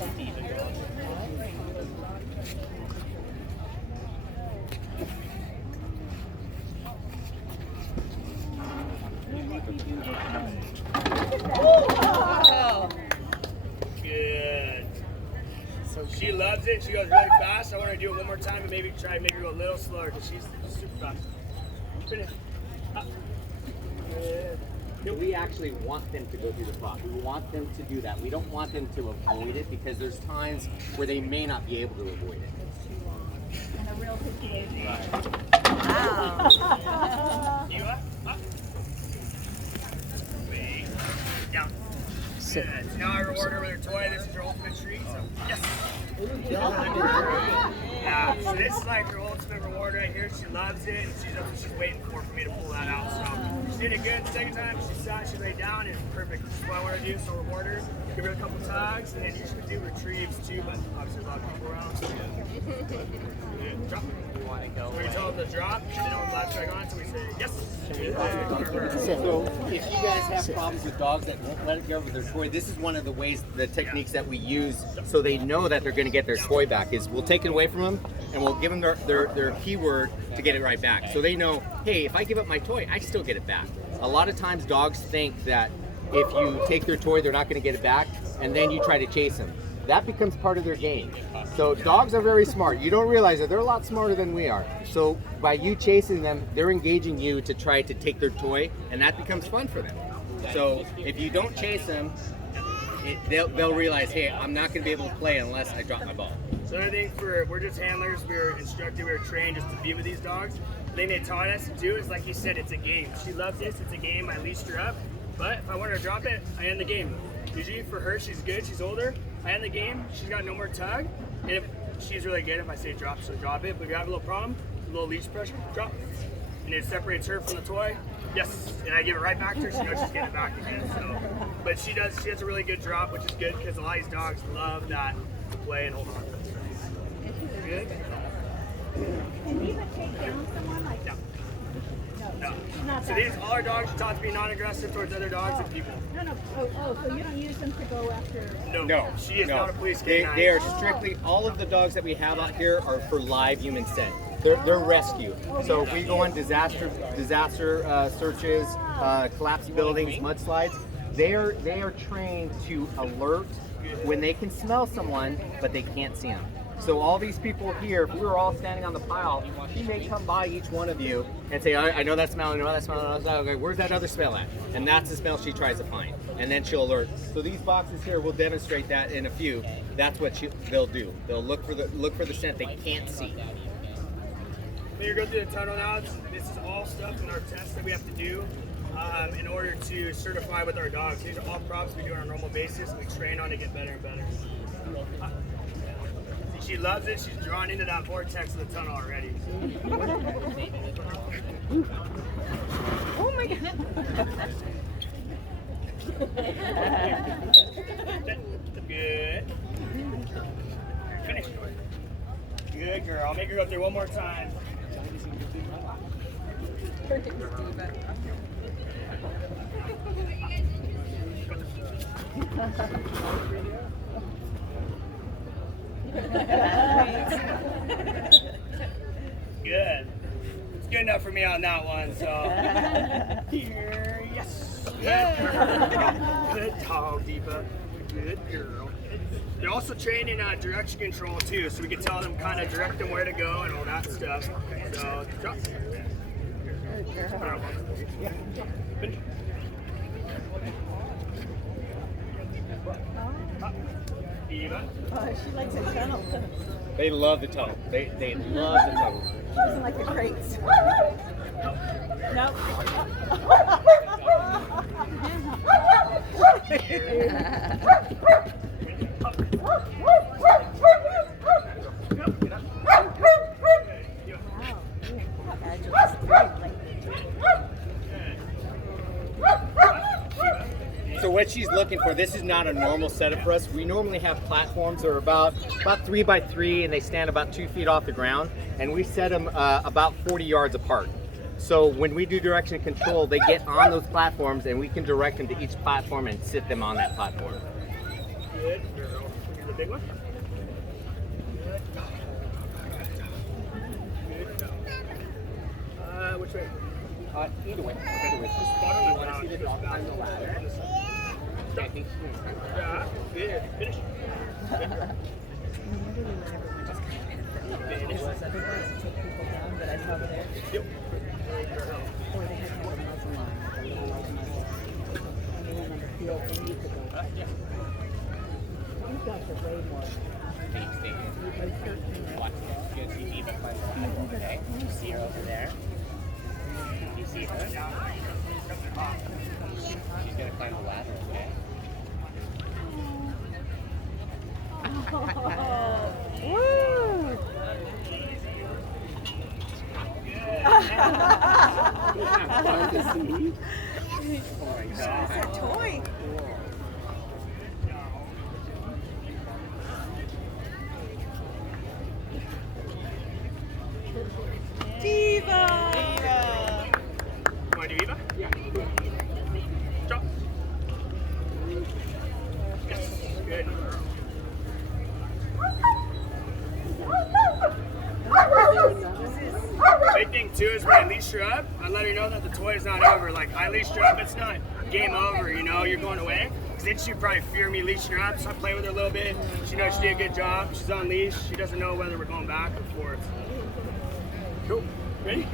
Oh. Good. So she loves it. She goes really fast. I want her to do it one more time and maybe try and make her go a little slower because she's super fast. Finish. Good. We actually want them to go through the clock. We want them to do that. We don't want them to avoid it because there's times where they may not be able to avoid it. In a real situation. Wow. You up? Up. Wait. Down. Good. So now I reward her with her toy. This is her ultimate treat. So yes. Yeah. So this is like her ultimate reward right here. She loves it, and she's waiting for me to pull that out. So she did it good. The second time she sat, she laid down, and perfect. This is what I want to do. So reward her, give her a couple tugs, and then usually do retrieves too. But obviously a lot of people around. So good. Drop. So we tell them to drop, and then on the last drag on, so we say yes. So if you guys have problems with dogs that won't let it go with their toy, this is one of the ways, the techniques that we use so they know that they're going to get their toy back is we'll take it away from them and we'll give them their keyword to get it right back. So they know, hey, if I give up my toy, I still get it back. A lot of times dogs think that if you take their toy, they're not going to get it back, and then you try to chase them. That becomes part of their game. So dogs are very smart. You don't realize that they're a lot smarter than we are. So by you chasing them, they're engaging you to try to take their toy, and that becomes fun for them. So if you don't chase them, they'll realize, hey, I'm not going to be able to play unless I drop my ball. So I think we're just handlers. We're instructed. We're trained just to be with these dogs. The thing they taught us to do is, like you said, it's a game. She loves this. It's a game. I leashed her up. But if I want her to drop it, I end the game. Usually for her, she's good. She's older. I end the game. She's got no more tug. And if she's really good, if I say drop, she'll drop it. But if you have a little problem, a little leash pressure, drop. And it separates her from the toy. Yes. And I give it right back to her. She knows she's getting it back again. So, but she has a really good drop, which is good because a lot of these dogs love that to play and hold on. Good. Can Eva take down someone like that? No. Not So that. these all our dogs are taught to be non-aggressive towards other dogs and people. No. Oh, so you don't use them to go after. No, she is not a police They canine. are strictly, all of the dogs that we have out here are for live human scent. They're rescue. So if we go on disaster searches, collapsed buildings, mudslides, they are trained to alert when they can smell someone, but they can't see them. So all these people here, if we were all standing on the pile, she may come by each one of you and say, I know that smell, I know that smell, I know that smell. Okay, where's that other smell at? And that's the smell she tries to find. And then she'll alert. So these boxes here, we'll demonstrate that in a few. That's what they'll do. They'll look for the scent they can't see. When you go through the tunnel now, this is all stuff in our tests that we have to do in order to certify with our dogs. These are all props we do on a normal basis. We train on to get better and better. She loves it. She's drawn into that vortex of the tunnel already. Oh my God. Good. Finish. Good girl. I'll make her go through one more time. Good. It's good enough for me on that one, so. Here, yes. Good dog, Diva. Good girl. They're also trained in direction control too, so we can tell them, kind of direct them where to go and all that stuff. So, drop. Yeah. Diva. Oh, she likes a tunnel. They love the tunnel. They love the tunnel. She doesn't like the crates. Nope. So what she's looking for, this is not a normal setup for us. We normally have platforms that are about 3 by 3 and they stand about 2 feet off the ground, and we set them about 40 yards apart. So when we do direction control, they get on those platforms and we can direct them to each platform and sit them on that platform. Good girl. the big one. Good. Which way? Either way. Okay. Either way. Just spot on the Want to see the dog climb the ladder? I think she's going to climb the ladder. Yeah, good. Finish. Finish. I think that's to take people down, but I saw there. Yep. Or they had to have a muzzle line, like a little white muzzle. And they went on the field and you could go. Yeah. You guys are way more. Stay here. Watch this. You're going to see Eva climb the ladder, okay? You see her over there? You see her? She's going to climb the ladder, okay? Woo! Fun to see. Oh my God. It's a toy. Diva! Want to do Eva? Yeah. Drop. Yes. Good. Big thing too is when I leash her up, I let her know that the toy is not over. Like I leashed her up, it's not game over, you know, you're going away. Because then she'd probably fear me leashing her up, so I play with her a little bit. She knows she did a good job. She's on leash. She doesn't know whether we're going back or forth. Cool. Ready?